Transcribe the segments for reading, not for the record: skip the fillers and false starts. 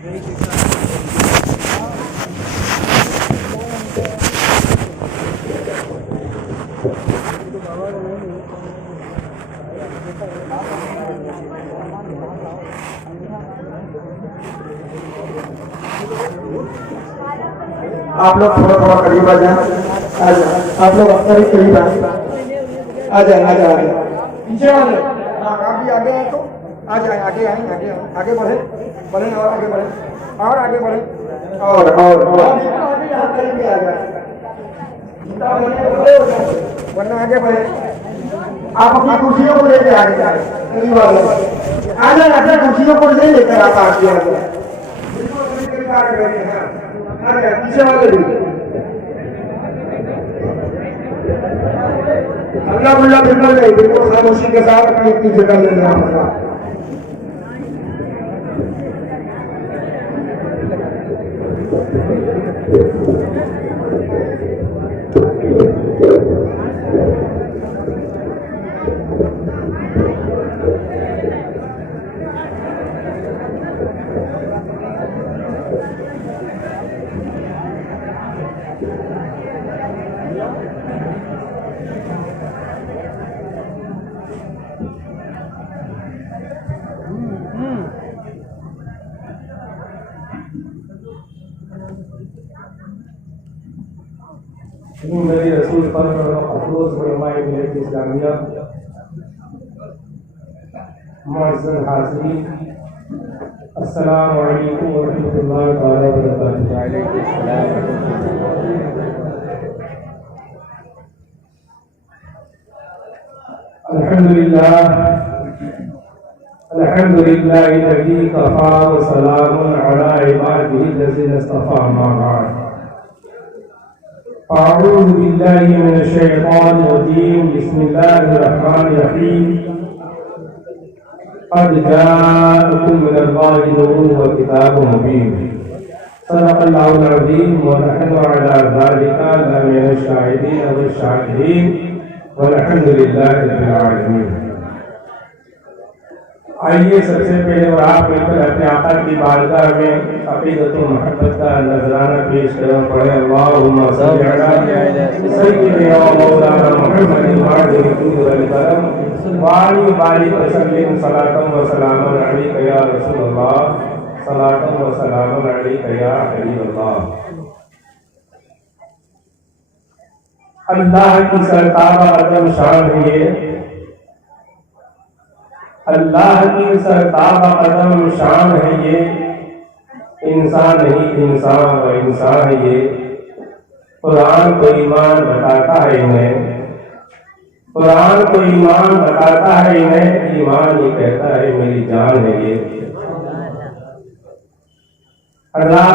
آپ لوگ تھوڑا تھوڑا قریب آ جائیں. آپ لوگ قریب آ جائیں. پیچھے والے آپ بھی آگے آئے تو آ جائیں. آگے بڑھیں اور آگے بڑھیں اور قریب آ جائیں. ورنہ آگے بڑھیں. آپ اپنی کرسیوں کو لے کے آگے جائیں. قریب والے آ جائیں. اپنے کرسیوں کو لے کر آپ آگے آ جائیں. پیچھے والے بھی اللہ بلّہ بالکل نہیں. بالکل خاموشی کے ساتھ اپنی جگہ لے لینا مسئلہ. میری رسول پر افروز علماء ملت اسلامیہ، معزز حاضرین، السلام علیکم ورحمۃ اللہ تعالی وبرکاتہ. الحمد للہ الذی کفا وسلام علی عبادہ الذین اصطفى. اما بعد، اعوذ باللہ من الشیطان الرجیم. بسم اللہ الرحمن الرحیم. قد جاءکم من اللہ نور وکتاب مبین. صدق اللہ العظیم. ونحن علی ذلک لمن الشاہدین والشاکرین والحمد للہ رب العالمین. آئیے سب سے پہلے اور آپ مل کر اپنے آقا کی بارگاہ میں عقیدت و محبت کا نذرانہ پیش کریں. پڑھیں اللہم صل علی سیدنا و مولانا محمد وعلى وسلم وعلى بارک وسلم صلاۃ و سلام علیک یا رسول اللہ. صلاۃ و سلام علیک یا حبیب اللہ. اللہ کی سرتابہ قدم شان ہے یہ، اللہ کی سرتابہ قدم شان ہے یہ. انسان نہیں انسان و انسان ہے یہ. قرآن کو ایمان بتاتا ہے انہیں، قرآن کو ایمان بتاتا ہے انہیں. ایمان یہ کہتا ہے میری جان ہے یہ. اللہ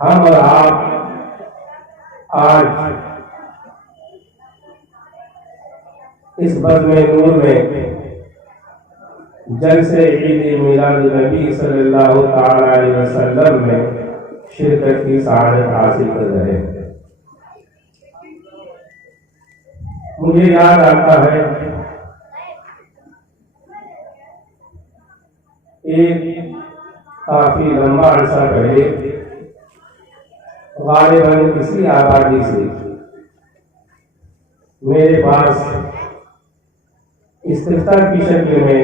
ہم اور آپ آج اس بزم نور میں جلسے عید میلاد نبی صلی اللہ تعالی علیہ وسلم میں شرکت کی سعادت حاصل کر رہے ہیں. مجھے یاد آتا ہے ایک کافی لمبا عرصہ پہلے غالباً کسی آبادی سے میرے پاس استفتاء کی شکل میں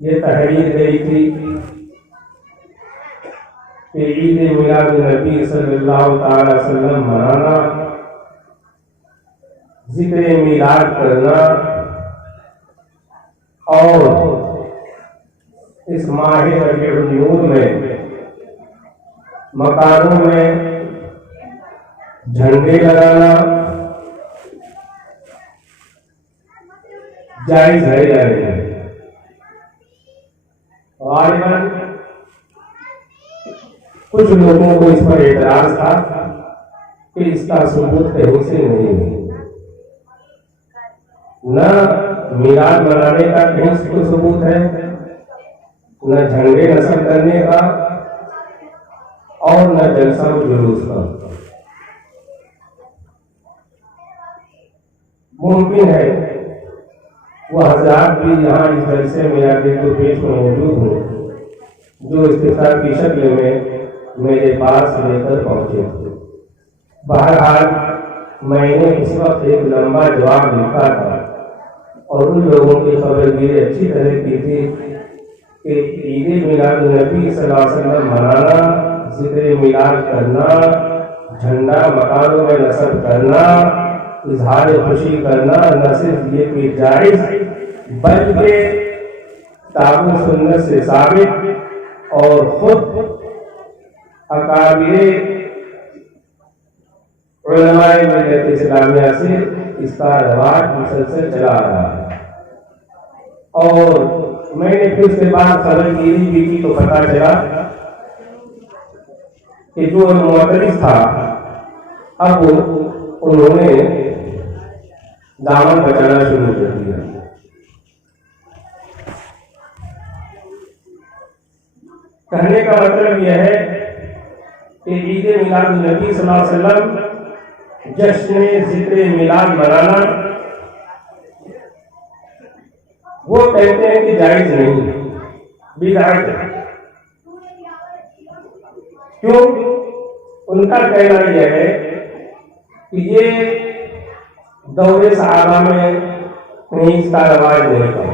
یہ تحریر گئی تھی کہ عید میلاد نبی صلی اللہ تعالی وسلم منانا، ذکر میلاد کرنا اور اس ماہ ربیع النور میں مکانوں میں جھنڈے لگانا جائز ہے یا نہیں. غالباً کچھ لوگوں کو اس پر اعتراض تھا کہ اس کا ثبوت کہیں سے نہیں ہے. نہ میلاد منانے کا کہیں سے ثبوت ہے، نہ جھنڈے نصب کرنے کا اور نہ جلسہ و جلوس کا. ممکن ہے وہ حضرات بھی یہاں اس جلسے میں آگے تو پیش میں موجود ہوں جو استفسار کی شکل میں میرے پاس لے کر پہنچے. بہرحال میں نے اس وقت ایک لمبا جواب لکھا تھا اور ان لوگوں کی خبرگیری اچھی طرح کی تھی کہ عید میلاد النبی صلی اللہ علیہ وسلم منانا، ذکر میلاد کرنا، جھنڈا مکانوں میں نصب کرنا، اظہار خوشی کرنا نہ صرف یہ کہ جائز بلکہ کتاب و سنت سے ثابت اور خود اکابر علماء ملت اسلامیہ سے اس کا رواج مسلسل چلا آ رہا ہے. اور میں نے پھر اس کے بعد خبرگیری بھی کی تو پتہ چلا کہ جو معترض تھا اب انہوں نے دامن بچانا شروع کر دیا. کہنے کا مطلب یہ ہے کہ عید میلاد النبی صلی اللہ علیہ وسلم جشن ذکر میلاد منانا وہ کہتے ہیں کہ جائز نہیں، بدعت ہے. کیوں؟ ان کا کہنا یہ ہے کہ یہ دور صحابہ میں کہیں اس کا رواج نہیں تھا.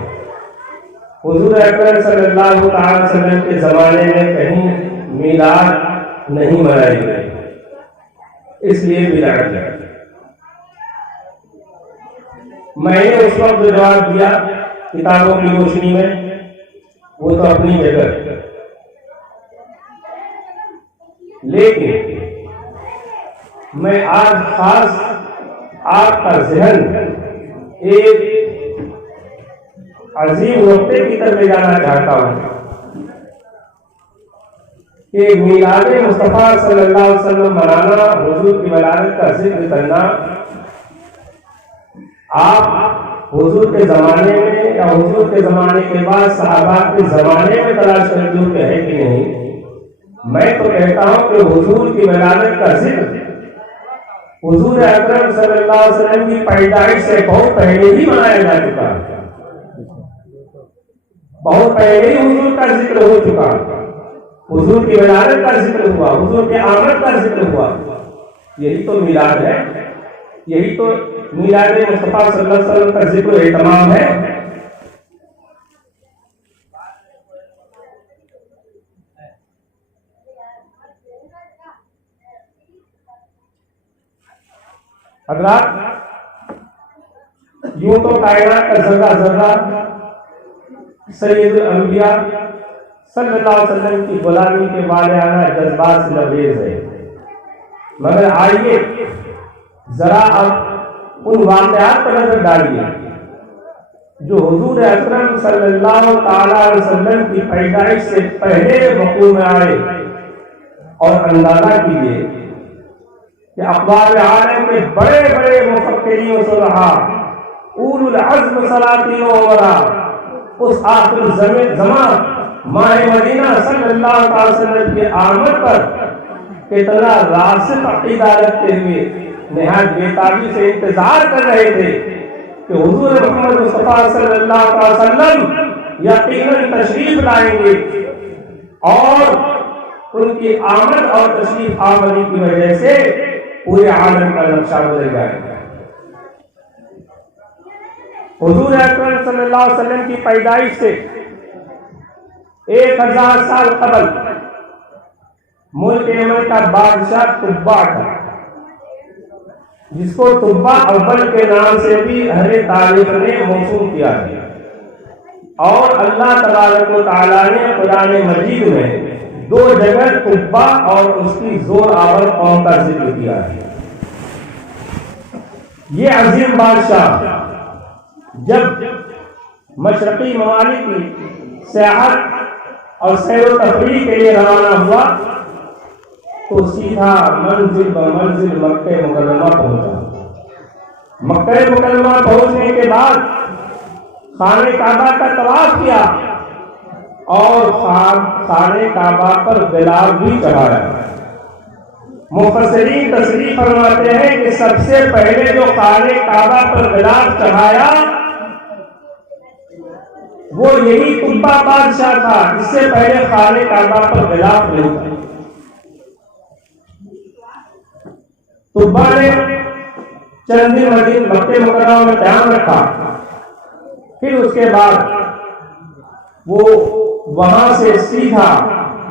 حضور اکرم صلی اللہ تعالی وسلم کے زمانے میں کہیں میلاد نہیں منائی گئی، اس لیے بدعت ہے. میں نے اس وقت جو جواب دیا کتابوں کی روشنی میں وہ تو اپنی جگہ، لیکن میں آج خاص آپ کا ذہن ایک عظیم نقطے کی طرف لے جانا چاہتا ہوں کہ میلاد مصطفیٰ صلی اللہ علیہ وسلم منانا، حضور کی ولادت کا ذکر کرنا، آپ حضور کے زمانے میں یا حضور کے زمانے کے بعد صحابہ کے زمانے میں تلاش کر جو کہ ہے کہ نہیں. میں تو کہتا ہوں کہ حضور کی ولادت کا ذکر حضور اکرم صلی اللہ علیہ وسلم کی پیدائش سے بہت پہلے ہی منایا جا چکا ہے. بہت پہلے ہی حضور کا ذکر ہو چکا، حضور کی ولادت کا ذکر ہوا، حضور کے آمد کا ذکر ہوا. یہی تو میلاد ہے، یہی تو میلاد مصطفیٰ صلی اللہ علیہ وسلم کا ذکر و اہتمام ہے. حضرات، یوں تو کائنات کا ذرہ ذرہ سید الانبیاء صلی اللہ علیہ وسلم کی غلامی کے والہانہ جذبات سے لبریز ہے، مگر آئیے ذرا اب ان واقعات پر نظر ڈالیے جو حضور اکرم صلی اللہ تعالی علیہ وسلم کی پیدائش سے پہلے وقوع میں آئے، اور اندازہ کیجیے کہ اقوام عالم کے بڑے بڑے مفکرین و صلحاء، اولو العزم سلاطین و امراء اس آخر زمان ماہ مدینہ صلی اللہ تعالی وسلم کی آمد پر کتنا راسخ عقیدہ رکھتے ہوئے نہایت بےتابی سے انتظار کر رہے تھے کہ حضور محمد مصطفیٰ صلی اللہ علیہ وسلم یقیناً تشریف لائیں گے، اور ان کی آمد اور تشریف آمدی کی وجہ سے پورے عالم کا نقشہ بدل جائے گا. حضور اکرم صلی اللہ علیہ وسلم کی پیدائش سے 1000 سال قبل ملک یمن کا بادشاہ تبع تھا، جس کو تبع اول کے نام سے بھی اہل تاریخ نے موسوم کیا ہے. اور اللہ تبارک و تعالیٰ نے قرآن مجید میں 2 جگہ تبع اور اس کی زور آور قوم کا ذکر کیا ہے. یہ عظیم بادشاہ جب مشرقی ممالک کی سیاحت اور سیر و تفریح کے لیے روانہ ہوا تو سیدھا منزل بمنزل مکہ مکرمہ پہنچا. مکہ مکرمہ پہنچنے کے بعد خانہ کعبہ کا طواف کیا اور خانہ کعبہ پر غلاف بھی چڑھایا. مفسرین تصریح فرماتے ہیں کہ سب سے پہلے جو خانہ کعبہ پر غلاف چڑھایا وہ یہی تبا بادشاہ تھا، اس سے پہلے خانہ کعبہ پر غلاف نہیں تھا۔ تبا نے چند دن مکہ مکرمہ میں قیام رکھا، پھر اس کے بعد وہ وہاں سے سیدھا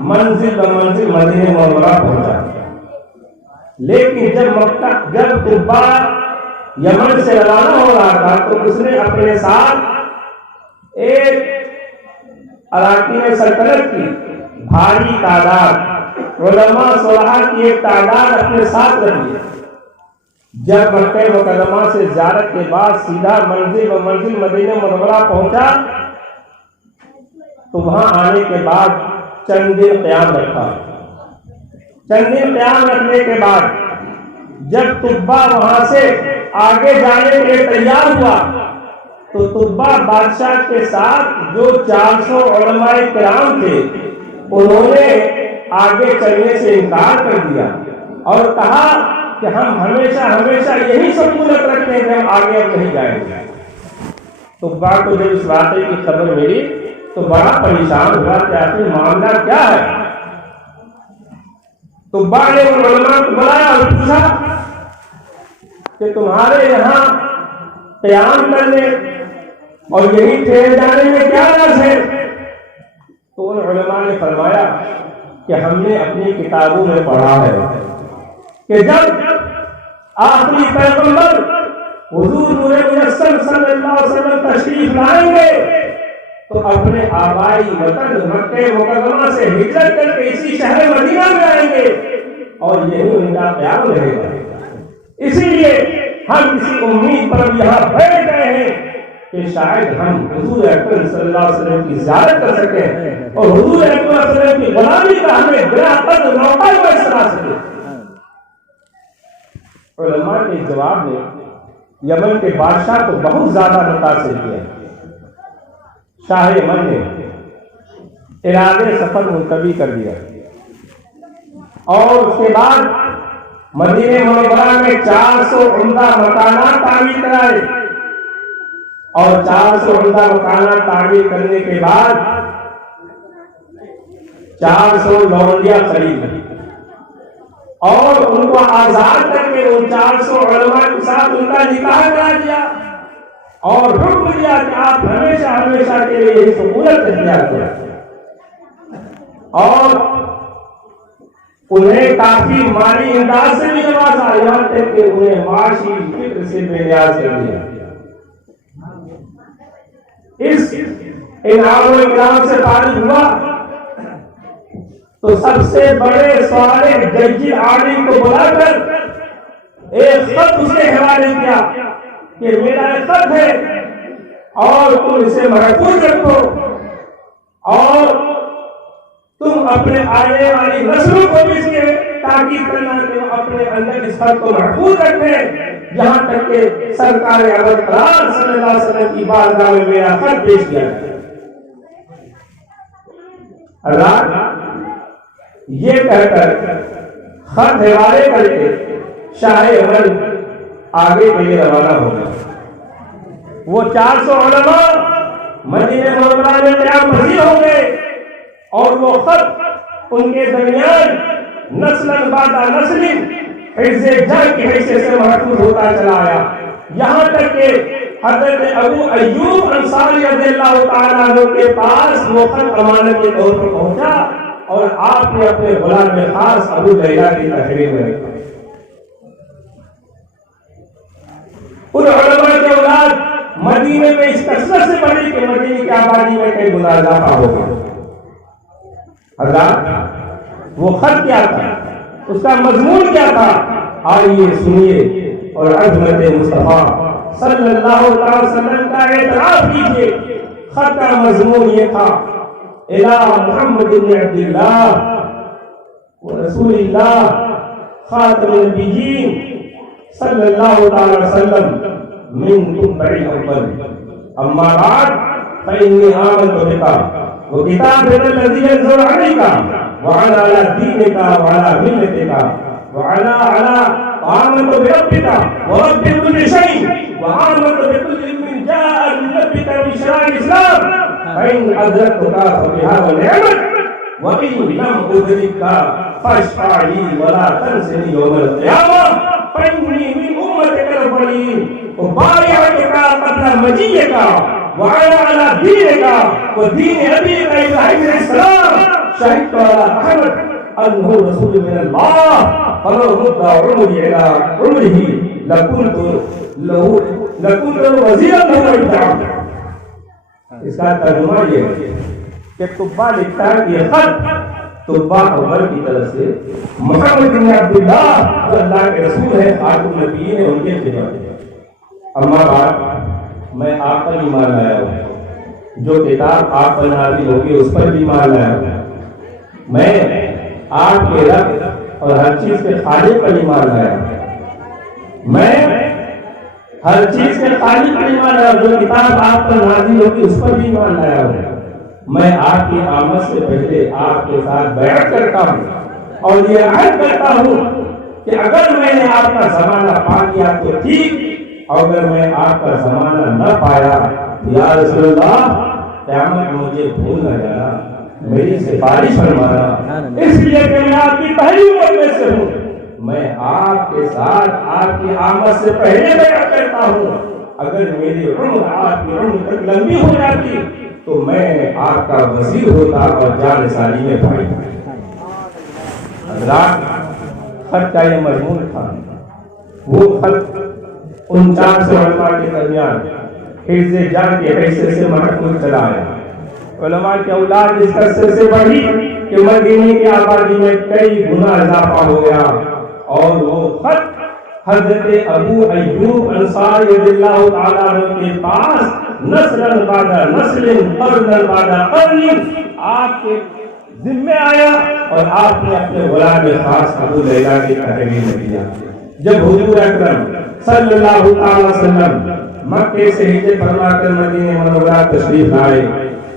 منزل بمنزل مدینہ منورہ پہنچا۔ لیکن جب تبا یمن سے روانہ ہو رہا تھا تو اس نے اپنے ساتھ ایک اراکین سلطنت کی بھاری تعداد، علماء صلحاء کی ایک تعداد اپنے ساتھ رکھی۔ جب مکہ مکرمہ سے زیارت کے بعد سیدھا منزل بمنزل مدینہ منورہ پہنچا تو وہاں آنے کے بعد چند دن قیام رکھا۔ چند دن قیام رکھنے کے بعد جب تبا وہاں سے آگے جانے کے لیے تیار ہوا تو تبا بادشاہ کے ساتھ جو 400 علماء کرام تھے انہوں نے آگے چلنے سے انکار کر دیا اور کہا کہ ہم ہمیشہ یہی سہولت رکھتے ہیں کہ ہم آگے اب نہیں جائیں گے۔ تبا کو جب اس واقعے کی خبر ملی تو بڑا پریشان ہوا کہ آخر معاملہ کیا ہے۔ تبا نے ان علماء کو بلایا اور پوچھا کہ تمہارے یہاں قیام کرنے اور یہی ٹھہر جانے میں کیا راز ہے؟ تو ان علماء نے فرمایا کہ ہم نے اپنی کتابوں میں پڑھا ہے کہ جب آخری پیغمبر حضور نور مجسم صلی اللہ علیہ وسلم تشریف لائیں گے تو اپنے آبائی وطن مکہ مکرمہ سے ہجرت کر کے اسی شہر مدینہ میں آئیں گے اور یہی ان کا قیام رہے گا۔ اسی لیے ہم اسی امید پر یہاں بیٹھ گئے ہیں کہ شاید ہم حضور اکرم صلی اللہ علیہ وسلم کی زیارت کر سکیں اور حضور اکرم صلی اللہ علیہ وسلم کی غلامی کا ہمیں بلا قدر موقع میسر آ سکے۔ علماء کے جواب میں یمن کے بادشاہ کو بہت زیادہ متاثر کیا۔ شاہ یمن نے ارادے سفر ملتوی کر دیا اور اس کے بعد مدینہ منورہ میں 400 عمدہ مکانات تعمیر کرائے اور 400 عمدہ مکانات تعمیر کرنے کے بعد 400 لونڈیاں خرید اور ان کو آزاد کر کے ان 400 علماء کے ساتھ ان کا نکاح کرا دیا اور حکم دیا کہ آپ ہمیشہ کے لیے یہ سہولت اختیار کریں اور انہیں کافی مالی امداد سے بھی نوازا، یہاں تک کہ انہیں معاشی فکر سے بے نیاز کر دیا۔ اس انعام و اکرام سے فارغ ہوا تو سب سے بڑے سوالے جج عالم کو بلا کر ایک خط اس کے حوالے کیا کہ میرا ایک خط ہے اور تم اسے محفوظ رکھو اور تم اپنے آنے والی نسلوں کو بھی اس کے تاکید کرنا کہ وہ اپنے اندر اس خط کو محفوظ رکھیں، یہاں تک کہ سرکار اقرار صلی اللہ علیہ وسلم کی بارگاہ میں میرا خط پیش کیا۔ اللہ یہ کہہ کر خط حوالے کر کے شاہ یمن آگے کے لیے روانہ ہو گیا۔ وہ 400 علماء مدینہ منورہ میں قیام پذیر ہو گئے اور وہ خط ان کے درمیان نسل بعد نسل حفظ جنگ کی حیثیت سے محفوظ ہوتا چلا آیا، یہاں تک کہ حضرت ابو ایوب انصاری رضی اللہ تعالیٰ عنہ کے پاس وہ خط امانت کے طور پر پہنچا اور آپ نے اپنے غلام میں خاص ابو لیلہ کی تحریر میں رکھا۔ ان علماء کے اولاد مدینے میں اس کثرت سے بڑھی کہ مدینے کی آبادی میں کئی گنا اضافہ ہوگا۔ حضرات وہ خط کیا تھا، اس کا مضمون کیا تھا، آئیے سنیے اور عظمت مصطفیٰ صلی اللہ علیہ وسلم کا اعتراف کیجیے۔ خط کا مضمون یہ تھا، الہ محمد بن عبد اللہ ورسول اللہ خاتم النبیین صلی اللہ تعالی وسلم من تبع الاول، اما بعد فإني آمنت بك وكتابك الذي ينزل عليك وعلى دينك وعلى ملتك وعلى وآمنت بربك ورب كل شيء وآمنت بكل من جاء من ربك من شرائع الإسلام فإن أدركتك فبها ونعمت وإن لم أدركك فاشفع لي ولا تنسني يوم القيامة فإني من أمتك الأولين أبايعك قبل مجيئك وأنا على دينك ودين أبيك إبراهيم عليه السلام شهدت على أحمد أنه رسول من الله فلو رد عمري إلى عمره لكنت وزيرا له وإبداعا. اس کا ترجمہ یہ ہے کہ طبا لکھتا ہے کہ یہ خط طبا عمر کی طرف سے محمد بن عبداللہ جو اللہ کے رسول ہیں خاتم النبیین ہیں ان کے خدمت ہے. اما بعد میں آپ پر ایمان لایا ہوں جو کتاب آپ پر نازل ہوگی اس پر بھی ایمان لایا ہوں. میں آپ کے رب اور ہر چیز کے خالق پر ایمان لایا ہوں. میں ہر چیز کے خالق پر ایمان لایا ہوں جو کتاب آپ پر نازل ہوگی اس پر بھی ایمان لایا ہوں. میں آپ کی آمد سے پہلے آپ کے ساتھ بیعت کرتا ہوں اور یہ عہد کرتا ہوں کہ اگر میں نے آپ کا زمانہ پا لیا تو ٹھیک اور اگر میں آپ کا زمانہ نہ پایا یا رسول اللہ قیامت مجھے بھول نہ جانا میری سفارش فرمانا اس لیے کہ میں آپ کی پہلی امت میں سے ہوں. میں آپ کے ساتھ آپ کی آمد سے پہلے بیعت کرتا ہوں. اگر میری عمر آپ کی عمر تک لمبی ہو جاتی تو میں آپ کا وزیر ہوتا اور جان سالی میں بھائی. حضرات خط کا یہ مضمون تھا. وہ خط 49 علماء کے درمیان حفظ جان کے حیثیت سے محفوظ چلا ہے. علماء کی اولاد اس قدر سے بڑھی کہ مدینے کی آبادی میں کئی گنا اضافہ ہو گیا اور وہ خط حضرت ابو ایوب انصاری رضی اللہ تعالیٰ عنہ کے پاس نسل بعد نسل قرن بعد قرن آپ کے ذمہ آیا اور آپ نے اپنے غلام خاص ابو لیلہ کی تحریر دیا. جب حضور اکرم صلی اللہ علیہ وسلم مکے سے ہجرت فرما کر مدینہ منورہ تشریف لائے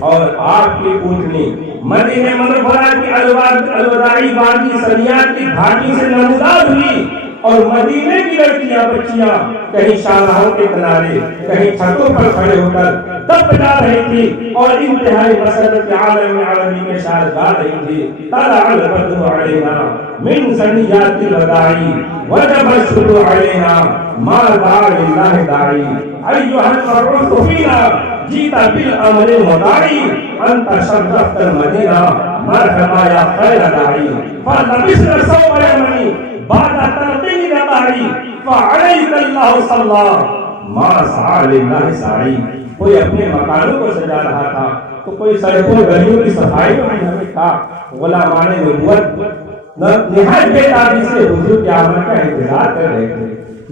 اور آپ کی اونٹنی مدینہ منورہ کی الوداعی وادی سریات کی گھاٹی سے نمودار ہوئی اور مدینے کی لڑکیاں بچیاں کہیں شاہراہوں کے کنارے کہیں چھتوں پر کھڑے ہو کر تب بجا رہی تھی اور انتہائی مسرت عالم عالمی کے شاعر گا رہی تھی. طلع البدر علینا من ثنیات الوداع وجب الشروع علینا ما دعا للہ داعی ایھا المبعوث فینا جیتا بالامر المطاع انت شرفت المدینہ مرحبا یا خیر داعی فلبسنا ثوب یمنی بعد تلقین داعی فعلیک اللہ صلی ما سعی للہ سعی. کوئی اپنے مکانوں کو سجا رہا تھا تو کوئی سڑکوں گلیوں کی صفائی میں مشغول تھا. غلامان نبوت نہایت بے تابی سے حضور کی آمد کا انتظار کر رہے تھے.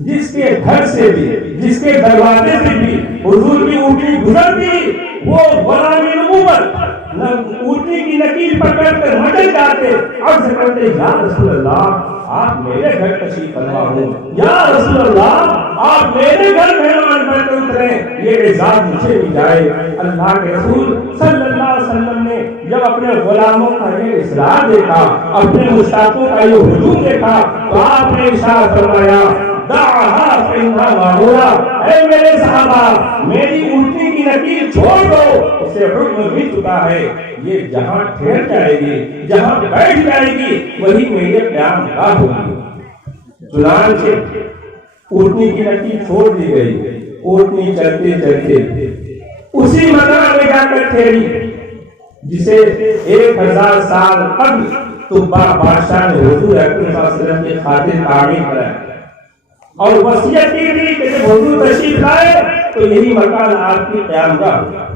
جس کے گھر سے بھی جس کے دروازے سے بھی حضور کی اونٹنی گزرتی وہ غلام نبوت اونٹنی کی نکیل پکڑ کر مچل جاتے عرض کرتے یا رسول اللہ آپ میرے گھر تشریف فرما ہوں. یا رسول اللہ آپ میرے گھر مہمان بن کر اتریں یہ اعزاز مجھے بھی جائے. اللہ کے رسول صلی اللہ علیہ وسلم نے جب اپنے غلاموں کا یہ اصرار دیکھا اپنے مشتاقوں کا یہ ہجوم دیکھا تو آپ نے ارشاد فرمایا دعها فإنها مأمورة. اے میرے صحابہ میری اونٹنی کی نکیل چھوڑ دو اسے حکم مل چکا ہے. یہ جہاں ٹھہر جائے گی جہاں بیٹھ جائے گی وہی میرے قیام گاہ ہوگی. چنانچہ اونٹنی کی نکیل چھوڑ دی گئی. اونٹنی چلتے چلتے اسی مکان میں جا کر ٹھہری جسے 1000 سال قبل طبا بادشاہ نے حضور اکرم صلی اللہ علیہ وسلم کی خاطر تعمیر کرایا اور وصیت کی تھی کہ جب حضور تشریف لائے تو یہی مکان آپ کی قیام گاہ ہوگا.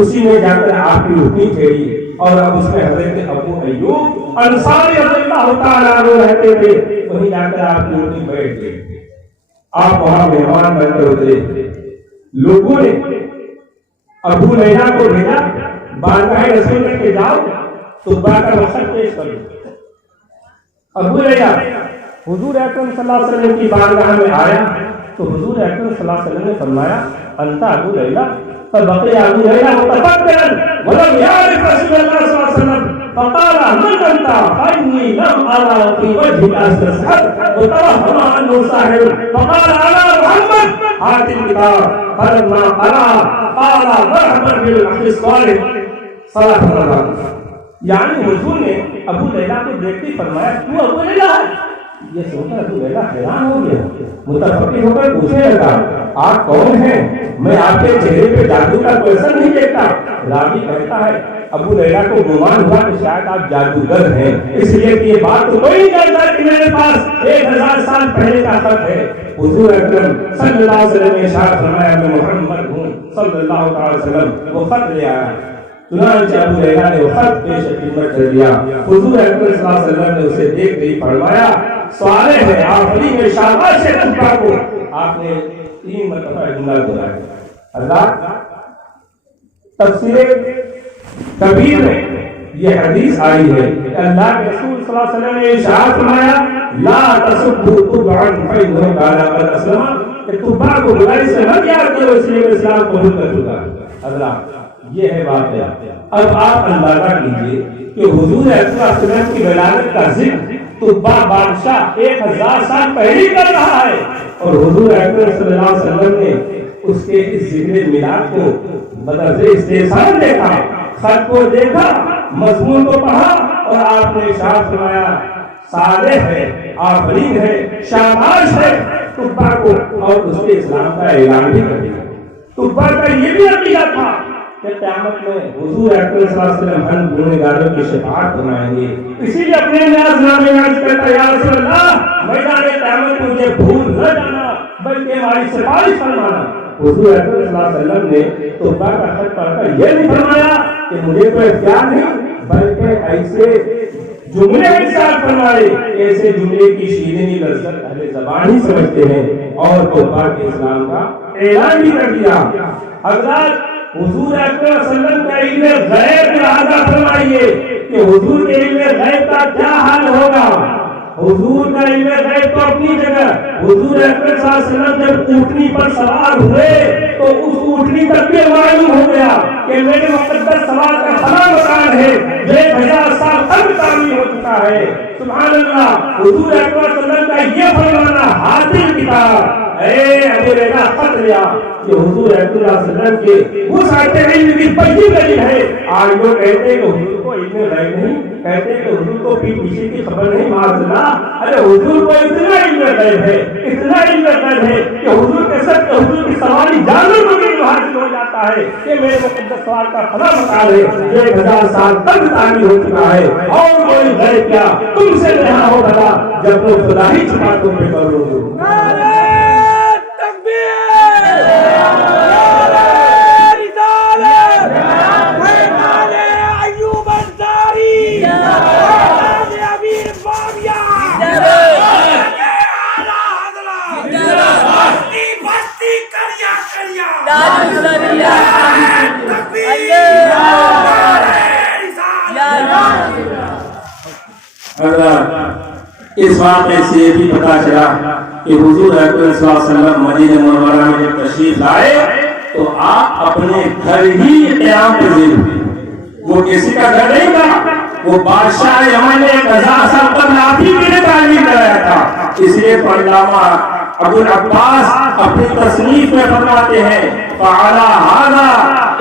اسی میں جا کر آپ کی اونٹنی ٹھہری اور اب اس میں حضرت ابو ایوب انصاری رضی اللہ تعالیٰ عنہ رہتے تھے. وہیں جا کر آپ کی اونٹنی بیٹھ گئی. آپ وہاں مہمان بن کر اترے. لوگوں نے ابو لیلہ کو بھیجا بارگاہ رسول میں کہ جاؤ طبا کا مقصد پیش کرو. ابو لیلہ حضور اکرم صلی اللہ علیہ وسلم کی بارگاہ میں آیا تو حضور اکرم صلی اللہ علیہ وسلم نے فرمایا انت ابو لیلہ فبقي ابو لیلہ متفکرا ولم يعرف رسول اللہ صلی اللہ علیہ وسلم فقال من انت فاني لم ارى في وجهك استسحر وتوهم انه ساحر فقال انا محمد هات الكتاب فلما قرأ قال مرحبا بالاخ الصالح صلاح اللہ. یعنی حضور نے ابو لیلا کو دیکھتے فرمایا تو ابو لیلا ہے. یہ سن کر ابو لیلا حیران ہو گیا, متفقی ہو کر پوچھنے لگا آپ کون ہیں؟ میں آپ کے چہرے پہ جادو کا کوئی اثر نہیں دیکھتا. راوی کہتا ہے ابو لیلا کو گمان ہوا کہ شاید آپ جادوگر ہیں, اس لیے کہ یہ بات تو کوئی نہیں کہتا کہ میرے پاس 1000 سال پہلے کا خط ہے. حضور اکرم صلی اللہ علیہ وسلم نے ارشاد فرمایا میں محمد ہوں صلی اللہ علیہ وسلم. وہ خط لے آیا. چنانچہ ابو لیلا نے وہ خط پیش خدمت کر دیا. حضور اکرم صلی اللہ علیہ وسلم نے اسے دیکھ کر فرمایا صالح ہے, آفری میں شاباش ہے تجھا کو. آپ نے 3 مرتبہ جملہ دہرایا. اللہ تفسیر کبیر میں یہ حدیث آئی ہے کہ اللہ کے رسول صلی اللہ علیہ وسلم نے ارشاد فرمایا لا تسبوا تبعا فإنه كان قد أسلم, کہ تبع کو برائی سے مت یاد کرو اس لیے اسلام قبول کر چکا ہے. اللہ یہ ہے بات ہے. اب آپ اندازہ کیجئے کہ حضور اکرم صلی اللہ علیہ وسلم کی ولادت کا ذکر تبع بادشاہ 1000 سال پہلے کر رہا ہے, اور حضور اکرم صلی اللہ علیہ وسلم نے اس کے اس ذکر میلاد کو بدرجہ استحسان دیکھا, خط کو دیکھا, مضمون کو پڑھا, اور آپ نے ارشاد فرمایا صالح ہے, آفرین ہے, شاباش ہے تبع کو, اور اس کے اسلام کا اعلان بھی کر دیا. تبع کا یہ بھی عقیدہ تھا کہ قیامت میں حضور اکرم صلی اللہ علیہ وسلم ہم گنہگاروں کی شفاعت فرمائیں گے. اسی لیے اپنے نیاز نامے میں عرض کرتا یا رسول اللہ میدان قیامت مجھے بھول نہ جانا بلکہ ہماری سفارش فرمانا. حضور اکرم صلی اللہ علیہ وسلم نے توبہ کا خط پڑھ کر یہ نہیں فرمایا کہ مجھے کوئی اختیار نہیں, بلکہ ایسے جملے ارشاد فرمائے, ایسے جملے کی شیرینی لذت اہل زبان ہی سمجھتے ہیں, اور توبہ کے اسلام کا اعلان بھی کر دیا. حضرات حضور اکرم صلی اللہ علیہ وسلم کا علم غیب ارادہ فرمائیے کہ حضور کے علم غیب کا کیا حال ہوگا. حضور کا علم غیب تو اپنی جگہ, حضور اکرم صلی اللہ علیہ وسلم جب اونٹنی پر سوار ہوئے تو اس اونٹنی تک یہ معلوم ہو گیا کہ میرے مقدس سوار کا فلاں مکان ہے, 1000 سال قبل تعمیر ہو چکا ہے. سبحان اللہ. حضور اکرم صلی اللہ علیہ وسلم کا یہ فرمانا حاضر کتاب اے ابو لیلا خط لیا کہ حضور اکرم صلی اللہ علیہ وسلم کے وہ ساتھ علم کی پہلی دلیل ہے. آج وہ کہتے ہیں کہ حضور کو علم غیب نہیں, کہتے ہیں کہ حضور کو پیچھے کی خبر نہیں. معاذ اللہ. ارے حضور کو اتنا علم غیب ہے, اتنا علم غیب ہے کہ حضور کے ساتھ حضور کی سواری جانور کو بھی حاصل ہو جاتا ہے کہ میرے مقدس سوار کا فلاں مکان ہے 1000 سال تک تعمیر ہو چکا ہے. اور کوئی غیب کیا تم سے رہا ہو بتا جب وہ خدا ہی چھپا تم پہ کر لو. اس واقعے سے یہ بھی پتا چلا کہ حضور اکرم صلی اللہ علیہ وسلم مدینہ منورہ میں جب تشریف لائے تو آپ اپنے گھر ہی قیام پذیر ہوئے. وہ کسی کا گھر نہیں تھا, وہ بادشاہ یمن نے 1000 سال قبل آپ ہی کے لیے تعمیر کرایا تھا. اس لیے علامہ ابو العباس اپنی تصنیف میں فرماتے ہیں فعلا هذا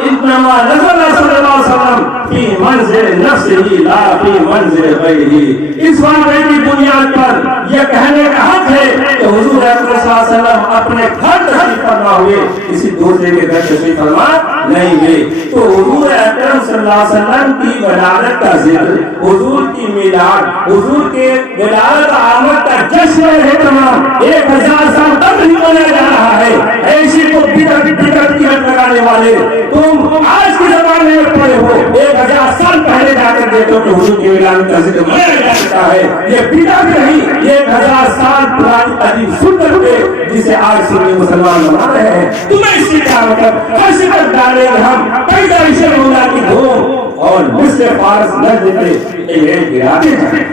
انما نزل صلی اللہ علیہ وسلم فی منزل نفسه لا فی منزل غیره. اس واقعے کی بنیاد پر یہ کہنے کا حق ہے کہ حضور اکرم صلی اللہ علیہ وسلم اپنے گھر تشریف فرما ہوئے, کسی دوسرے کے گھر تشریف فرما نہیں ہوئے. تو حضور اکرم صلی اللہ علیہ وسلم کی ولادت کا ذکر, حضور کی میلاد, حضور کے ولادت آمد کا جشن ہے تمام 1000 سال تک نہیں منایا جا رہا ہے. ایسی کو بدعت کی حد لگانے والے تم آج کے زمانے میں پڑے ہو, 1000 سال پہلے جا کر دیکھو کہ حضور کی ولادت کا ذکر منایا جا سکتا ہے. یہ بدعت نہیں, یہ 1000 سال پرانی قدیم سنت ہے جسے آج سنی مسلمان منا رہے ہیں. تمہیں اس کی کیا مطلب حسرت ڈالے ہم پیدائش مولا کی دھوم اور مثل فارس نجد کے ایک گراتے ہیں.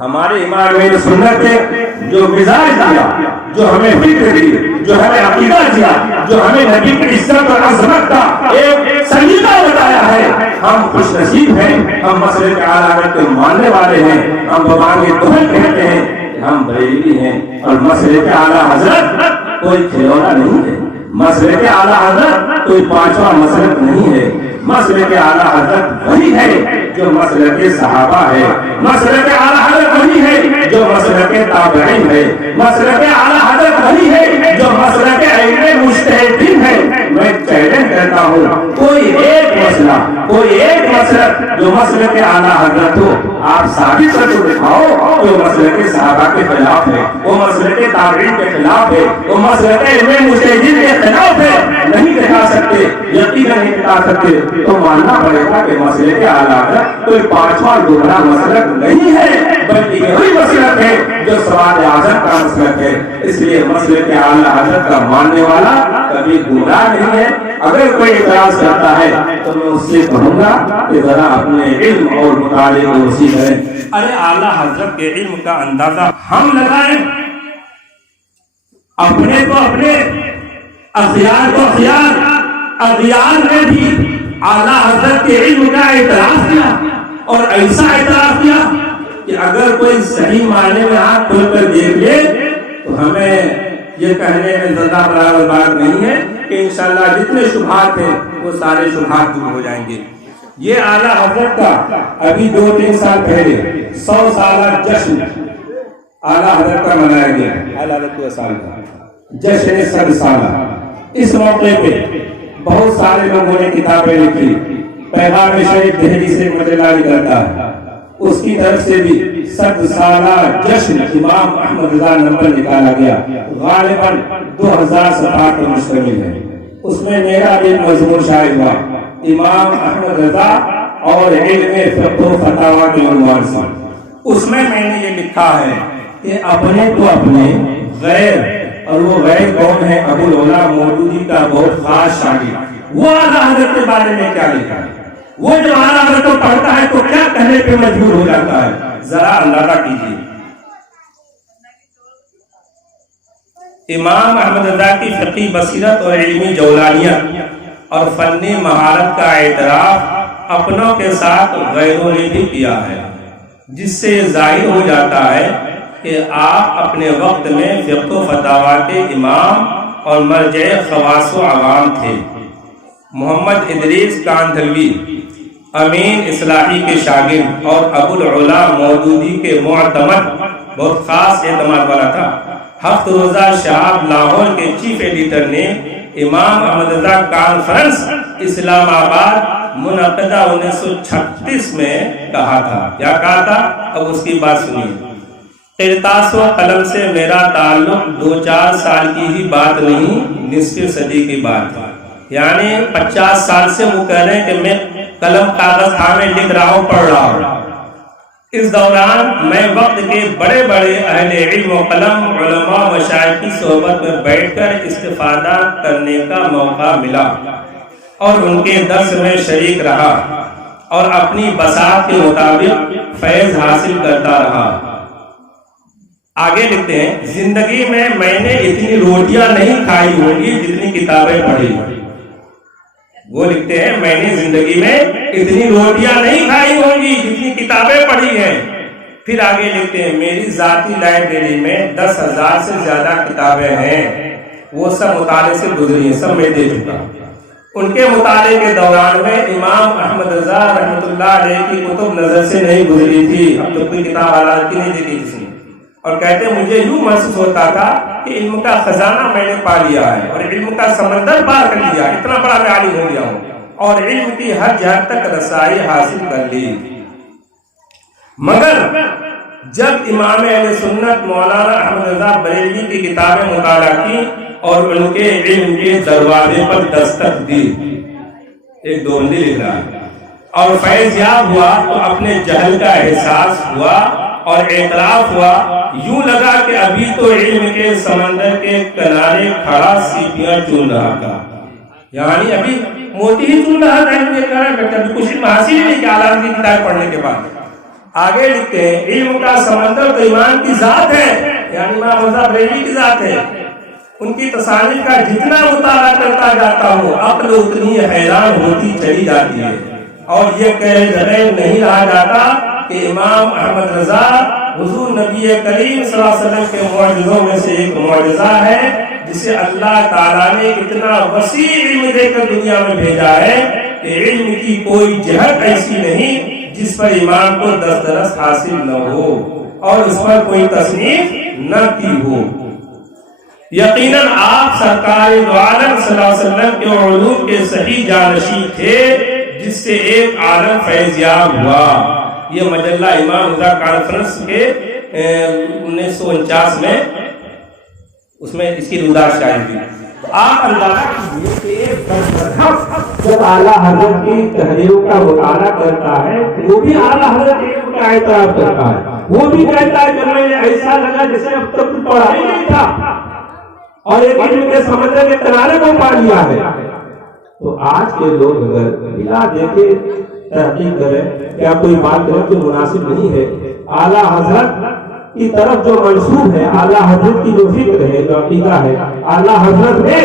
ہمارے امام سنت نے جو مزاج دیا, جو ہمیں فکر دی, جو ہمیں عقیدہ دیا، جو ہمیں نبی کی عزت اور عظمت کا ایک سلیقہ بتایا ہے، ہم خوش نصیب ہیں، ہم مسلک اعلی حضرت کے ماننے والے ہیں، ہم بابا کے دوہل کہتے ہیں کہ ہم بریلوی ہیں، اور مسلک اعلی حضرت کوئی کھلونا نہیں ہے، مسلک اعلی حضرت کوئی پانچواں مسلک نہیں ہے، مسلک اعلی حضرت وہی ہے جو مسلک صحابہ ہے، مسلک اعلی حضرت وہی ہے جو مسلک تابعین ہے، مسلک اعلی حضرت وہی ہے جو مسلک علم مجتہدین ہے۔ میں چیلنج کرتا ہوں، کوئی ایک مسئلہ، کوئی ایک مسلک جو مسلک اعلی حضرت ہو، آپ ثابت کر کے دکھاؤ جو مسلک صحابہ کے خلاف ہے، وہ مسلک تابعین کے خلاف ہے، وہ مسلک علم مجتہدین کے خلاف ہے، نہیں دکھا سکتے، یقیناً نہیں دکھا سکتے، تو ماننا پڑے گا کہ مسلک اعلی حضرت کوئی پانچواں دوسرا مسلک نہیں ہے، بلکہ یہی مسلک ہے جو سواد اعظم کا مسلک ہے۔ اس لیے مسلک اعلی حضرت کا ماننے والا کبھی گمراہ نہیں ہے۔ اگر کوئی اعتراض کرتا ہے تو میں اس سے کہوں گا کہ ذرا اپنے علم اور مطالعے کو وسیع کریں۔ ارے اعلی حضرت کے علم کا اندازہ ہم لگائیں، اپنے کو اپنے، اخیار کو اخیار، اغیار نے بھی اعلیٰ حضرت کے علم کا اعتراف کیا، اور ایسا اعتراف کیا کہ اگر کوئی صحیح معنی میں آنکھ کھول کر دیکھ لے تو ہمیں یہ کہنے میں زیادہ برابر بات نہیں ہے کہ انشاءاللہ جتنے شبہات ہیں وہ سارے شبہات دور ہو جائیں گے۔ یہ اعلیٰ حضرت کا ابھی 2-3 سال پہلے 100 سالہ جشن اعلیٰ حضرت کا منایا گیا، اعلیٰ حضرت کے سال کا جشن 100 سالہ۔ اس موقع پہ بہت سارے لوگوں نے کتابیں لکھی، پیغام شریف دہلی سے مجلہ نکلتا ہے، اس کی طرف سے بھی 100 سالہ جشن امام احمد رضا نمبر نکالا گیا، غالباً 2000 صفحات پر مشتمل ہے۔ اس میں میرا بھی مضمون شائع ہوا، امام احمد رضا اور علم فقہ و فتاوی کے عنوان سے۔ اس میں میں نے یہ لکھا ہے کہ اپنے کو اپنے غیر، اور وہ غیر کون ہے؟ ابو العلا مودودی کا بہت خاص شاگرد، وہ اعلیٰ حضرت کے بارے میں کیا لکھا ہے؟ وہ جو اعلیٰ حضرت کو پڑھتا ہے تو کیا کہنے پہ مجبور ہو جاتا ہے، ذرا اندازہ کیجیے۔ امام احمد رضا کی فقہی بصیرت اور علمی جولانیت اور فنی مہارت کا اعتراف اپنوں کے ساتھ غیروں نے بھی کیا ہے، جس سے یہ ظاہر ہو جاتا ہے کہ آپ اپنے وقت میں فقہ و فتاوی کے امام اور مرجع خواص و عوام تھے۔ محمد ادریس کاندھلوی امین اصلاحی کے شاگرد اور ابو العلا مودودی کے معتمد، بہت خاص اعتماد والا تھا۔ ہفت روزہ شہاب لاہور کے چیف ایڈیٹر نے امام احمد رضا کانفرنس اسلام آباد منعقدہ 1936 میں کہا تھا، کیا کہا تھا؟ اب اس کی بات سنیے۔ قرطاس و قلم سے میرا تعلق 2-4 سال کی ہی بات نہیں، نصف صدی کی بات ہے، یعنی 50 سال سے وہ کہہ رہے ہیں کہ میں قلم کاغذ ہاتھ لکھ رہا ہوں، پڑھ رہا ہوں۔ اس دوران میں وقت کے بڑے بڑے اہل علم و قلم، علماء و مشائخ کی صحبت میں بیٹھ کر استفادہ کرنے کا موقع ملا اور ان کے درس میں شریک رہا اور اپنی بساط کے مطابق فیض حاصل کرتا رہا۔ آگے لکھتے ہیں، زندگی میں نے اتنی روٹیاں نہیں کھائی ہوں گی جتنی کتابیں پڑھی۔ وہ لکھتے ہیں، میں نے زندگی میں اتنی روٹیاں نہیں کھائی ہوں گی جتنی کتابیں پڑھی ہیں۔ پھر آگے لکھتے ہیں، میری ذاتی لائبریری میں 10,000 سے زیادہ کتابیں ہیں، وہ سب مطالعے سے گزری ہیں، سب میں دے چکا۔ ان کے مطالعے کے دوران میں امام احمد رضا رحمۃ اللہ علیہ کی کتب نظر سے نہیں گزری تھی، اب تو کوئی کتاب حالات کی نہیں دیکھی کسی نے، اور کہتے ہیں مجھے یوں محسوس ہوتا تھا کہ علم کا خزانہ میں نے پا لیا ہے اور علم کا سمندر پار کر لیا، اتنا بڑا میں عالم ہو گیا ہوں اور علم کی ہر جہت تک رسائی حاصل کر لی۔ مگر جب امام اہل سنت مولانا احمد رضا بریلوی کی کتابیں مطالعہ کی اور ان کے علم کے دروازے پر دستک دی، ایک دوندی لکھ رہا ہے، اور فیض یاب ہوا تو اپنے جہل کا احساس ہوا اور اعتراف ہوا، یوں لگا کہ ابھی تو علم کے سمندر کے کنارے کھڑا سیپیاں چن رہا تھا، یعنی ابھی موتی ہی چن رہا تھا، ابھی کچھ علم حاصل ہی نہیں کیا اعلیٰ کی کتاب پڑھنے کے بعد۔ آگے لکھتے ہیں، علم کا سمندر تو ایمان کی ذات ہے، یعنی امام رضا بریلوی کی ذات ہے، ان کی تصانیف کا جتنا مطالعہ کرتا جاتا ہوں عقل اتنی حیران ہوتی چلی جاتی ہے، اور یہ کہہ غیر نہیں رہا جاتا کہ امام احمد رضا حضور نبی کریم صلی اللہ علیہ وسلم کے معجزوں میں سے ایک معجزہ ہے، جسے اللہ تعالیٰ نے اتنا وسیع علم دے کر دنیا میں بھیجا ہے کہ علم کی کوئی جہت ایسی نہیں جس پر امام کو دسترس حاصل نہ ہو اور اس پر کوئی تصنیف نہ کی ہو۔ یقیناً آپ سرکار دو عالم صلی اللہ علیہ وسلم کے علوم کے صحیح جانشین تھے، جس سے ایک عالم فیضیاب ہوا۔ یہ مجلہ امام رضا کانفرنس کے 1949 میں اس میں اس کی روداش شائع ہوئی۔ آپ اندازہ کیجیے کہ جب اعلیٰ حضرت کی تحریروں کا مطالعہ کرتا ہے وہ بھی اعلیٰ حضرت علم کا اعتراف کرتا ہے، وہ بھی کہتا ہے کہ میں ایسا لگا جیسے اب تک پڑھا ہی نہیں تھا اور ایک علم کے سمندر کے کنارے کو پا لیا ہے۔ تو آج کے لوگ اگر بلا دیکھے تحقیق کریں، کیا کوئی بات کریں جو مناسب نہیں ہے؟ اعلیٰ حضرت کی طرف جو منسوب ہے، اعلیٰ حضرت کی جو فکر ہے، جو عقیدہ ہے، اعلیٰ حضرت نے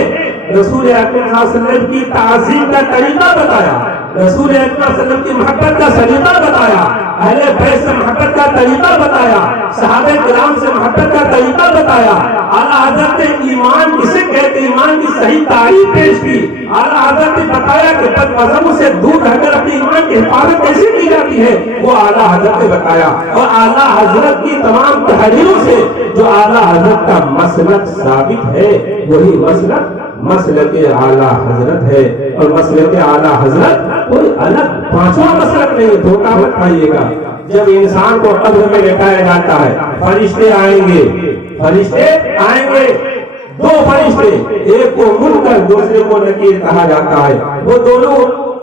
رسول اکرم صلی اللہ علیہ وسلم کی تعظیم کا طریقہ بتایا، رسول اکرم صلی اللہ علیہ وسلم کی محبت کا سلیقہ بتایا، اہل بیت سے محبت کا طریقہ بتایا، صحابہ کرام سے محبت کا طریقہ بتایا۔ اعلیٰ حضرت نے ایمان کسے کہتے ہیں، ایمان کی صحیح تعریف پیش کی۔ اعلیٰ حضرت نے بتایا کہ بد مذہبوں سے دور رہ کر اپنی ایمان کی حفاظت کیسے کی جاتی ہے، وہ اعلیٰ حضرت نے بتایا۔ اور اعلیٰ حضرت کی تمام تحریروں سے جو اعلیٰ حضرت کا مسلک ثابت ہے وہی مسلک اعلیٰ حضرت ہے۔ اور مسلک اعلیٰ حضرت کوئی الگ پانچواں مسلک نہیں ہے، دھوکہ مت کھائیے گا۔ جب انسان کو قبر میں لٹایا جاتا ہے، فرشتے آئیں گے، دو فرشتے، ایک کو منکر دوسرے کو نکیر کہا جاتا ہے، وہ دونوں